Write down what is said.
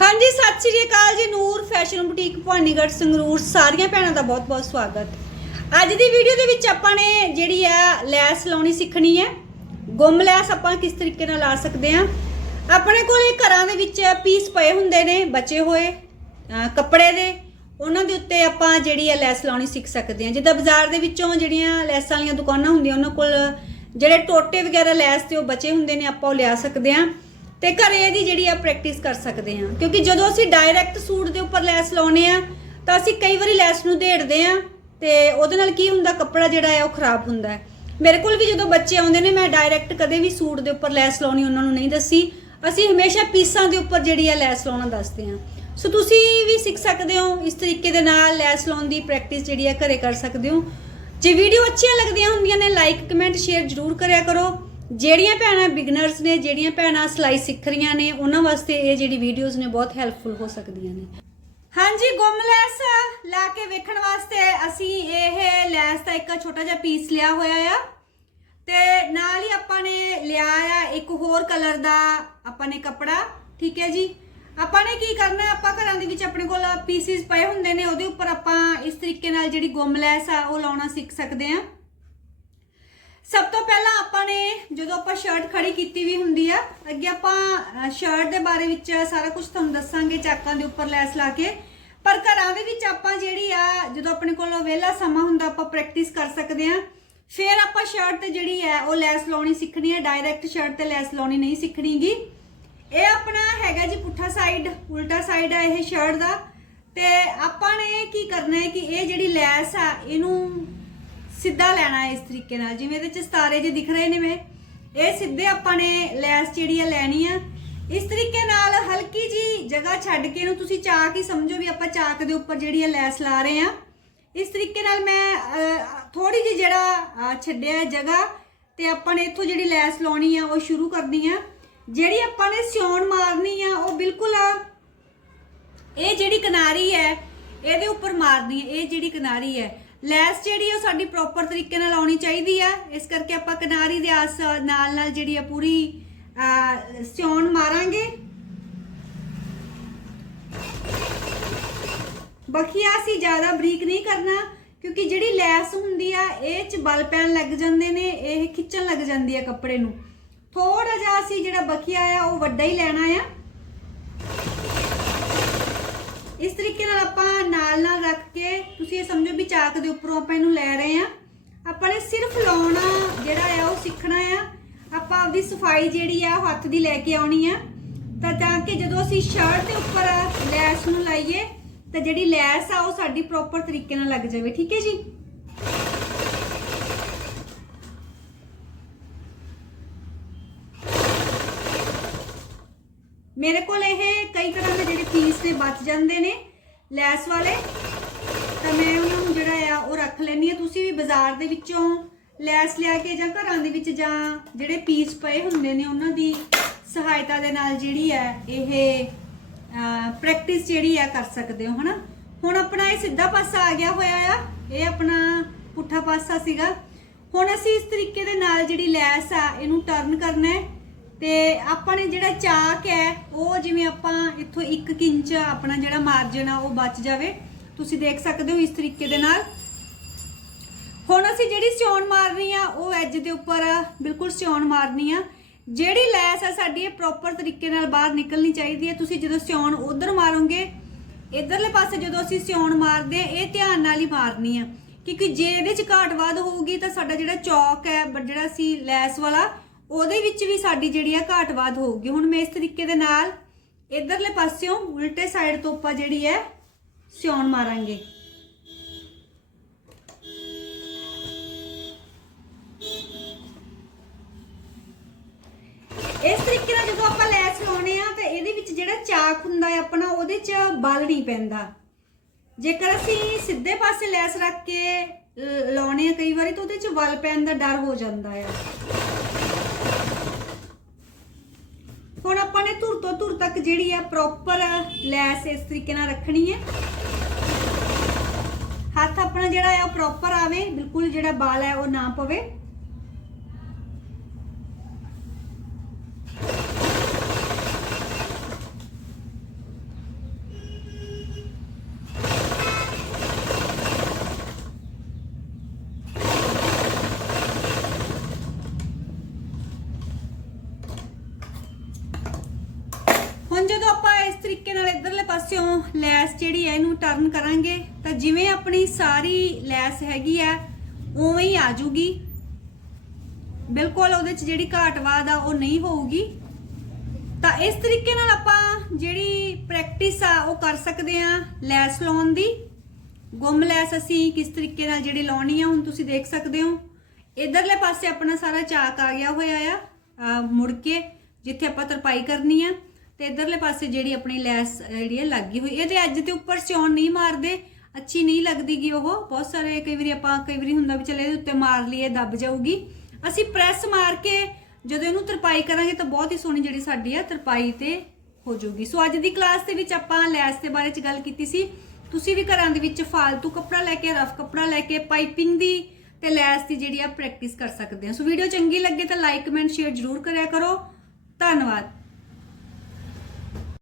ਹਾਂਜੀ, ਸਤਿ ਸ਼੍ਰੀ ਅਕਾਲ ਜੀ, ਨੂਰ ਫੈਸ਼ਨ ਬੁਟੀਕ, ਭਵਾਨੀਗੜ੍ਹ, ਸੰਗਰੂਰ, ਸਾਰੀਆਂ ਭੈਣਾਂ ਦਾ ਬਹੁਤ-ਬਹੁਤ ਸਵਾਗਤ। ਅੱਜ ਦੀ ਵੀਡੀਓ ਦੇ ਵਿੱਚ ਆਪਾਂ ਨੇ ਜਿਹੜੀ ਆ ਲੈਸ ਲਾਉਣੀ ਸਿੱਖਣੀ ਹੈ। ਗੁੰਮ ਲੈਸ ਆਪਾਂ ਕਿਸ ਤਰੀਕੇ ਨਾਲ ਲਾ ਸਕਦੇ ਆ ਆਪਣੇ ਕੋਲ ਘਰਾਂ ਦੇ ਵਿੱਚ ਪੀਸ ਪਏ ਹੁੰਦੇ ਨੇ, ਬਚੇ ਹੋਏ ਕੱਪੜੇ ਦੇ। ਉਹਨਾਂ ਦੇ ਉੱਤੇ ਆਪਾਂ ਜਿਹੜੀ ਆ ਲੈਸ ਲਾਉਣੀ ਸਿੱਖ ਸਕਦੇ ਆ ਜਿੱਦਾਂ ਬਾਜ਼ਾਰ ਦੇ ਵਿੱਚੋਂ ਜਿਹੜੀਆਂ ਲੈਸਾਂ ਵਾਲੀਆਂ ਦੁਕਾਨਾਂ ਹੁੰਦੀਆਂ, ਉਹਨਾਂ ਕੋਲ ਜਿਹੜੇ ਟੋਟੇ ਵਗੈਰਾ ਲੈਸ ਤੇ ਉਹ ਬਚੇ ਹੁੰਦੇ ਨੇ, ਆਪਾਂ ਉਹ ਲਿਆ ਸਕਦੇ ਆ ਤੇ ਘਰੇ ਇਹਦੀ ਜਿਹੜੀ ਆ ਪ੍ਰੈਕਟਿਸ ਕਰ ਸਕਦੇ ਆ ਕਿਉਂਕਿ ਜਦੋਂ ਅਸੀਂ ਡਾਇਰੈਕਟ ਸੂਟ ਦੇ ਉੱਪਰ ਲੈਸ ਲਾਉਨੇ ਆ, ਤਾਂ ਅਸੀਂ ਕਈ ਵਾਰੀ ਲੈਸ ਨੂੰ ਢੇੜਦੇ ਆ ਤੇ ਉਹਦੇ ਨਾਲ ਕੀ ਹੁੰਦਾ, ਕੱਪੜਾ ਜਿਹੜਾ ਹੈ ਉਹ ਖਰਾਬ ਹੁੰਦਾ ਹੈ। ਮੇਰੇ ਕੋਲ ਵੀ ਜਦੋਂ ਬੱਚੇ ਆਉਂਦੇ ਨੇ, ਮੈਂ ਡਾਇਰੈਕਟ ਕਦੇ ਵੀ ਸੂਟ ਦੇ ਉੱਪਰ ਲੈਸ ਲਾਉਣੀ ਉਹਨਾਂ ਨੂੰ ਨਹੀਂ ਦੱਸੀ। ਅਸੀਂ ਹਮੇਸ਼ਾ ਪੀਸਾਂ ਦੇ ਉੱਪਰ ਜਿਹੜੀ ਆ ਲੈਸ ਲਾਉਣਾ ਦੱਸਦੇ ਆ ਸੋ ਤੁਸੀਂ ਵੀ ਸਿੱਖ ਸਕਦੇ ਹੋ, ਇਸ ਤਰੀਕੇ ਦੇ ਨਾਲ ਲੈਸ ਲਾਉਣ ਦੀ ਪ੍ਰੈਕਟਿਸ ਜਿਹੜੀ ਆ ਘਰੇ ਕਰ ਸਕਦੇ ਹੋ। ਜੇ ਵੀਡੀਓ ਅੱਛੀਆਂ ਲੱਗਦੀਆਂ ਹੁੰਦੀਆਂ ਨੇ ਲਾਈਕ ਕਮੈਂਟ ਸ਼ੇਅਰ ਜ਼ਰੂਰ ਕਰਿਆ ਕਰੋ। ਜਿਹੜੀਆਂ ਭੈਣਾਂ ਬਿਗਨਰਸ ਨੇ, ਜਿਹੜੀਆਂ ਭੈਣਾਂ ਸਿਲਾਈ ਸਿੱਖ ਰਹੀਆਂ ਨੇ, ਉਹਨਾਂ ਵਾਸਤੇ ਇਹ ਜਿਹੜੀ ਵੀਡੀਓਜ਼ ਨੇ ਬਹੁਤ ਹੈਲਪਫੁਲ ਹੋ ਸਕਦੀਆਂ ਨੇ। ਹਾਂਜੀ, ਗੁੰਮ ਲੈਸ ਲਾ ਕੇ ਵੇਖਣ ਵਾਸਤੇ ਅਸੀਂ ਇਹ ਲੈਸ ਦਾ ਇੱਕ ਛੋਟਾ ਜਿਹਾ ਪੀਸ ਲਿਆ ਹੋਇਆ ਆ। ਤੇ ਨਾਲ ਹੀ ਆਪਾਂ ਨੇ ਲਿਆ ਆ ਇੱਕ ਹੋਰ ਕਲਰ ਦਾ ਆਪਾਂ ਨੇ ਕੱਪੜਾ, ਠੀਕ ਹੈ ਜੀ? ਆਪਾਂ ਨੇ ਕੀ ਕਰਨਾ, ਆਪਾਂ ਘਰਾਂ ਦੇ ਵਿੱਚ ਆਪਣੇ ਕੋਲ ਪੀਸਿਸ ਪਏ ਹੁੰਦੇ ਨੇ, ਉਹਦੇ ਉੱਪਰ ਆਪਾਂ ਇਸ ਤਰੀਕੇ ਨਾਲ ਜਿਹੜੀ ਗੁੰਮ ਲੈਸ ਆ, ਉਹ ਲਾਉਣਾ ਸਿੱਖ ਸਕਦੇ ਆ। ਸਭ ਤੋਂ ਪਹਿਲਾਂ ਆਪਾਂ ਨੇ ਜਦੋਂ ਆਪਾਂ ਸ਼ਰਟ ਖੜੀ ਕੀਤੀ ਵੀ ਹੁੰਦੀ ਆ, ਅੱਗੇ ਆਪਾਂ ਸ਼ਰਟ ਦੇ ਬਾਰੇ ਵਿੱਚ ਸਾਰਾ ਕੁਝ ਤੁਹਾਨੂੰ ਦੱਸਾਂਗੇ, ਚਾਕਾਂ ਦੇ ਉੱਪਰ ਲੈਸ ਲਾ ਕੇ। ਪਰ ਘਰਾਂ ਦੇ ਵਿੱਚ ਆਪਾਂ ਜਿਹੜੀ ਆ, ਜਦੋਂ ਆਪਣੇ ਕੋਲ ਵਿਹਲਾ ਸਮਾਂ ਹੁੰਦਾ, ਆਪਾਂ ਪ੍ਰੈਕਟਿਸ ਕਰ ਸਕਦੇ ਆ। ਫਿਰ ਆਪਾਂ ਸ਼ਰਟ ਤੇ ਜਿਹੜੀ ਹੈ ਉਹ ਲੈਸ ਲਾਉਣੀ ਸਿੱਖਣੀ ਹੈ ਡਾਇਰੈਕਟ ਸ਼ਰਟ ਤੇ ਲੈਸ ਲਾਉਣੀ ਨਹੀਂ ਸਿੱਖਣੀਗੀ। ਇਹ ਆਪਣਾ ਹੈਗਾ ਜੀ ਪੁੱਠਾ ਸਾਈਡ ਉਲਟਾ ਸਾਈਡ ਹੈ ਇਹ ਸ਼ਰਟ ਦਾ। ਤੇ ਆਪਾਂ ਨੇ ਕੀ ਕਰਨਾ ਹੈ ਕਿ ਇਹ ਜਿਹੜੀ ਲੈਸ ਆ, ਇਹਨੂੰ ਸਿੱਧਾ ਲੈਣਾ ਹੈ ਇਸ ਤਰੀਕੇ ਨਾਲ। ਜਿਵੇਂ ਇਹਦੇ ਚ ਸਤਾਰੇ ਜੇ ਦਿਖ ਰਹੇ ਨੇ ਮੈਂ, ਇਹ ਸਿੱਧੇ ਆਪਾਂ ਨੇ ਲੈਸ ਜਿਹੜੀ ਆ ਲੈਣੀ ਆ। ਇਸ ਤਰੀਕੇ ਨਾਲ ਹਲਕੀ ਜੀ ਜਗ੍ਹਾ ਛੱਡ ਕੇ ਇਹਨੂੰ ਤੁਸੀਂ ਚਾਕ ਹੀ ਸਮਝੋ ਵੀ ਆਪਾਂ ਚਾਕ ਦੇ ਉੱਪਰ ਜਿਹੜੀ ਆ ਲੈਸ ਲਾ ਰਹੇ ਆ। ਇਸ ਤਰੀਕੇ ਨਾਲ ਮੈਂ ਥੋੜੀ ਜਿਹੀ ਜਿਹੜਾ ਛੱਡਿਆ ਜਗ੍ਹਾ ਤੇ ਆਪਾਂ ਨੇ ਇੱਥੋਂ ਜਿਹੜੀ ਲੈਸ ਲਾਉਣੀ ਆ ਉਹ ਸ਼ੁਰੂ ਕਰਦੀ ਆ। ਜਿਹੜੀ ਆਪਾਂ ਨੇ ਸਿਉਣ ਮਾਰਨੀ ਆ, ਉਹ ਬਿਲਕੁਲ, ਇਹ ਜਿਹੜੀ ਕਿਨਾਰੀ ਹੈ, ਇਹਦੇ ਉੱਪਰ ਮਾਰਨੀ ਹੈ ਇਹ ਜਿਹੜੀ ਕਿਨਾਰੀ ਹੈ ਲੈਸ ਜਿਹੜੀ ਉਹ ਸਾਡੀ ਪ੍ਰੋਪਰ ਤਰੀਕੇ ਨਾਲ ਆਉਣੀ ਚਾਹੀਦੀ ਆ। ਇਸ ਕਰਕੇ ਆਪਾਂ ਕਿਨਾਰੀ ਦੇ ਆਸ ਨਾਲ ਨਾਲ ਜਿਹੜੀ ਆ ਪੂਰੀ ਸਿਉਣ ਮਾਰਾਂਗੇ। ਬਖੀਆ ਅਸੀਂ ਜ਼ਿਆਦਾ ਬਰੀਕ ਨਹੀਂ ਕਰਨਾ, ਕਿਉਂਕਿ ਜਿਹੜੀ ਲੈਸ ਹੁੰਦੀ ਆ, ਇਹ ਚ ਬਲ ਪੈਣ ਲੱਗ ਜਾਂਦੇ ਨੇ, ਇਹ ਖਿੱਚਣ ਲੱਗ ਜਾਂਦੀ ਆ ਕੱਪੜੇ ਨੂੰ। ਥੋੜਾ ਜਿਹਾ ਅਸੀਂ ਜਿਹੜਾ ਬਖੀਆ ਆ, ਉਹ ਵੱਡਾ ਹੀ ਲੈਣਾ ਆ। ਇਸ ਤਰੀਕੇ ਨਾਲ ਆਪਾਂ ਨਾਲ ਨਾਲ ਰੱਖ ਕੇ ਤੁਸੀਂ ਇਹ ਸਮਝੋ ਵੀ ਚਾਕ ਦੇ ਉੱਪਰੋਂ ਆਪਾਂ ਇਹਨੂੰ ਲੈ ਰਹੇ ਆ ਆਪਾਂ ਨੇ ਸਿਰਫ ਲਾਉਣਾ ਜਿਹੜਾ ਆ ਉਹ ਸਿੱਖਣਾ ਆ। ਆਪਾਂ ਆਪਦੀ ਸਫ਼ਾਈ ਜਿਹੜੀ ਆ ਹੱਥ ਦੀ ਲੈ ਕੇ ਆਉਣੀ ਆ। ਤਾਂ ਤਾਂ ਕਿ ਜਦੋਂ ਅਸੀਂ ਸ਼ਰਟ ਦੇ ਉੱਪਰ ਲੈਸ ਨੂੰ ਲਾਈਏ, ਤਾਂ ਜਿਹੜੀ ਲੈਸ ਆ ਉਹ ਸਾਡੀ ਪ੍ਰੋਪਰ ਤਰੀਕੇ ਨਾਲ ਲੱਗ ਜਾਵੇ। ਠੀਕ ਹੈ ਜੀ? ਮੇਰੇ ਕੋਲ ਇਹ ਕਈ ਤਰ੍ਹਾਂ ਦੇ ਜਿਹੜੇ ਪੀਸ ਨੇ ਬਚ ਜਾਂਦੇ ਨੇ। ਲੈਸ ਵਾਲੇ? ਤਾਂ ਮੈਂ ਉਹਨਾਂ ਨੂੰ ਜਿਹੜਾ ਆ, ਉਹ ਰੱਖ ਲੈਣੀ ਆ ਤੁਸੀਂ ਵੀ ਬਾਜ਼ਾਰ ਦੇ ਵਿੱਚੋਂ ਲੈਸ ਲਿਆ ਕੇ ਜਾਂ ਘਰਾਂ ਦੇ ਵਿੱਚ ਜਾਂ ਜਿਹੜੇ ਪੀਸ ਪਏ ਹੁੰਦੇ ਨੇ, ਉਹਨਾਂ ਦੀ ਸਹਾਇਤਾ ਦੇ ਨਾਲ ਜਿਹੜੀ ਹੈ ਇਹ ਪ੍ਰੈਕਟਿਸ ਜਿਹੜੀ ਆ ਕਰ ਸਕਦੇ ਹੋ, ਹਨਾ? ਹੁਣ ਆਪਣਾ ਇਹ ਸਿੱਧਾ ਪਾਸਾ ਆ ਗਿਆ ਹੋਇਆ ਆ। ਇਹ ਆਪਣਾ ਪੁੱਠਾ ਪਾਸਾ ਸੀਗਾ। ਹੁਣ ਅਸੀਂ ਇਸ ਤਰੀਕੇ ਦੇ ਨਾਲ ਜਿਹੜੀ ਲੈਸ ਆ, ਇਹਨੂੰ ਟਰਨ ਕਰਨਾ ਹੈ। ਤੇ ਆਪਾਂ ਨੇ ਜਿਹੜਾ ਚਾਕ ਹੈ, ਉਹ ਜਿਵੇਂ ਆਪਾਂ ਇੱਥੋਂ 1 ਇੰਚ ਆਪਣਾ ਜਿਹੜਾ ਮਾਰਜਨ ਆ, ਉਹ ਬਚ ਜਾਵੇ। ਤੁਸੀਂ ਦੇਖ ਸਕਦੇ ਹੋ ਇਸ ਤਰੀਕੇ ਦੇ ਨਾਲ। ਹੁਣ ਅਸੀਂ ਜਿਹੜੀ ਸਿਉਣ ਮਾਰਨੀ ਆ, ਉਹ ਐਜ ਦੇ ਉੱਪਰ ਬਿਲਕੁਲ ਸਿਉਣ ਮਾਰਨੀ ਆ। ਜਿਹੜੀ ਲੈਸ ਆ, ਸਾਡੀ ਇਹ ਪ੍ਰੋਪਰ ਤਰੀਕੇ ਨਾਲ ਬਾਹਰ ਨਿਕਲਣੀ ਚਾਹੀਦੀ ਹੈ। ਤੁਸੀਂ ਜਦੋਂ ਸਿਉਣ ਉਧਰ ਮਾਰੋਗੇ, ਇਧਰਲੇ ਪਾਸੇ ਜਦੋਂ ਅਸੀਂ ਸਿਉਣ ਮਾਰਦੇ ਆ ਇਹ ਧਿਆਨ ਨਾਲ ਹੀ ਮਾਰਨੀ ਆ। ਕਿਉਂਕਿ ਜੇ ਇਹਦੇ ਚ ਘਾਟ ਵਾਧ ਹੋਊਗੀ, ਤਾਂ ਸਾਡਾ ਜਿਹੜਾ ਚੌਕ ਹੈ ਬ- ਜਿਹੜਾ ਸੀ ਲੈਸ ਵਾਲਾ ਉਹਦੇ ਵਿੱਚ ਵੀ ਸਾਡੀ ਜਿਹੜੀ ਆ ਘਾਟ ਵਾਧ ਹੋਊਗੀ। ਹੁਣ ਮੈਂ ਇਸ ਤਰੀਕੇ ਦੇ ਨਾਲ ਇਧਰਲੇ ਪਾਸਿਓਂ ਉਲਟੇ ਸਾਈਡ ਤੋਂ ਆਪਾਂ ਜਿਹੜੀ ਹੈ ਸਿਉਣ ਮਾਰਾਂਗੇ। ਇਸ ਤਰੀਕੇ ਨਾਲ ਜਦੋਂ ਆਪਾਂ ਲੈਸ ਲਾਉਣੇ ਆ ਤਾਂ ਇਹਦੇ ਵਿੱਚ ਜਿਹੜਾ ਚਾਕ ਹੁੰਦਾ ਹੈ ਆਪਣਾ, ਉਹਦੇ 'ਚ ਬਲ ਨਹੀਂ ਪੈਂਦਾ। ਜੇਕਰ ਅਸੀਂ ਸਿੱਧੇ ਪਾਸੇ ਲੈਸ ਰੱਖ ਕੇ ਲ- ਲਾਉਣੇ ਆ ਕਈ ਵਾਰੀ ਤਾਂ ਉਹਦੇ 'ਚ ਬਲ ਪੈਣ ਦਾ ਡਰ ਹੋ ਜਾਂਦਾ ਆ ਹੁਣ ਆਪਾਂ ਨੇ ਧੁਰ ਤੱਕ ਜਿਹੜੀ ਆ ਪ੍ਰੋਪਰ ਲੈਸ ਇਸ ਤਰੀਕੇ ਨਾਲ ਰੱਖਣੀ ਹੈ। ਹੱਥ ਆਪਣਾ ਜਿਹੜਾ ਆ ਪ੍ਰੋਪਰ ਆਵੇ, ਬਿਲਕੁਲ ਜਿਹੜਾ ਬਾਲ ਹੈ ਉਹ ਨਾ ਪਵੇ ਹੁਣ ਜਦੋਂ ਆਪਾਂ ਇਸ ਤਰੀਕੇ ਨਾਲ ਇਧਰਲੇ ਪਾਸਿਓਂ ਲੈਸ ਜਿਹੜੀ ਹੈ ਇਹਨੂੰ ਟਰਨ ਕਰਾਂਗੇ। ਤਾਂ ਜਿਵੇਂ ਆਪਣੀ ਸਾਰੀ ਲੈਸ ਹੈਗੀ ਆ, ਉਵੇਂ ਹੀ ਆ ਜੂਗੀ ਬਿਲਕੁਲ ਉਹਦੇ 'ਚ ਜਿਹੜੀ ਘਾਟਵਾਦ ਆ, ਉਹ ਨਹੀਂ ਹੋਊਗੀ। ਤਾਂ ਇਸ ਤਰੀਕੇ ਨਾਲ ਆਪਾਂ ਜਿਹੜੀ ਪ੍ਰੈਕਟਿਸ ਆ, ਉਹ ਕਰ ਸਕਦੇ ਆ ਲੈਸ ਲਾਉਣ ਦੀ। ਗੁੰਮ ਲੈਸ ਅਸੀਂ ਕਿਸ ਤਰੀਕੇ ਨਾਲ ਜਿਹੜੀ ਲਾਉਣੀ ਆ, ਹੁਣ ਤੁਸੀਂ ਦੇਖ ਸਕਦੇ ਹੋ। ਇਧਰਲੇ ਪਾਸੇ ਆਪਣਾ ਸਾਰਾ ਚਾਕ ਆ ਗਿਆ ਹੋਇਆ ਆ ਆ ਮੁੜ ਕੇ, ਜਿੱਥੇ ਆਪਾਂ ਤਰਪਾਈ ਕਰਨੀ ਆ। ਤੇ ਇਧਰਲੇ ਪਾਸੇ ਜਿਹੜੀ ਆਪਣੀ ਲੈਸ ਜਿਹੜੀ ਹੈ, ਲੱਗੀ ਹੋਈ। ਇਹਦੇ ਅੱਜ ਤੇ ਉੱਪਰ ਸਿਉਣ ਨਹੀਂ ਮਾਰਦੇ, ਅੱਛੀ ਨਹੀਂ ਲੱਗਦੀਗੀ ਉਹ। ਬਹੁਤ ਸਾਰੇ ਕਈ ਵਾਰੀ ਆਪਾਂ, ਕਈ ਵਾਰੀ ਹੁੰਦਾ ਵੀ ਚਲੇ ਇਹਦੇ ਉੱਤੇ ਮਾਰ ਲਈਏ, ਦੱਬ ਜਾਊਗੀ। ਅਸੀਂ ਪ੍ਰੈਸ ਮਾਰ ਕੇ ਜਦੋਂ ਇਹਨੂੰ ਤਰਪਾਈ ਕਰਾਂਗੇ ਤਾਂ ਬਹੁਤ ਹੀ ਸੋਹਣੀ ਜਿਹੜੀ ਸਾਡੀ ਆ ਤਰਪਾਈ ਤੇ ਹੋ ਜਾਊਗੀ। ਸੋ ਅੱਜ ਦੀ ਕਲਾਸ ਦੇ ਵਿੱਚ ਆਪਾਂ ਲੈਸ ਦੇ ਬਾਰੇ ਚ ਗੱਲ ਕੀਤੀ ਸੀ। ਤੁਸੀਂ ਵੀ ਘਰਾਂ ਦੇ ਵਿੱਚ ਫਾਲਤੂ ਕੱਪੜਾ ਲੈ ਕੇ, ਰਫ ਕੱਪੜਾ ਲੈ ਕੇ ਪਾਈਪਿੰਗ ਦੀ ਤੇ ਲੈਸ ਦੀ ਜਿਹੜੀ ਆ ਪ੍ਰੈਕਟਿਸ ਕਰ ਸਕਦੇ ਹੋ ਸੋ ਵੀਡੀਓ ਚੰਗੀ ਲੱਗੇ ਤਾਂ ਲਾਈਕ ਕਮੈਂਟ ਸ਼ੇਅਰ ਜ਼ਰੂਰ ਕਰਿਆ ਕਰੋ। ਧੰਨਵਾਦ।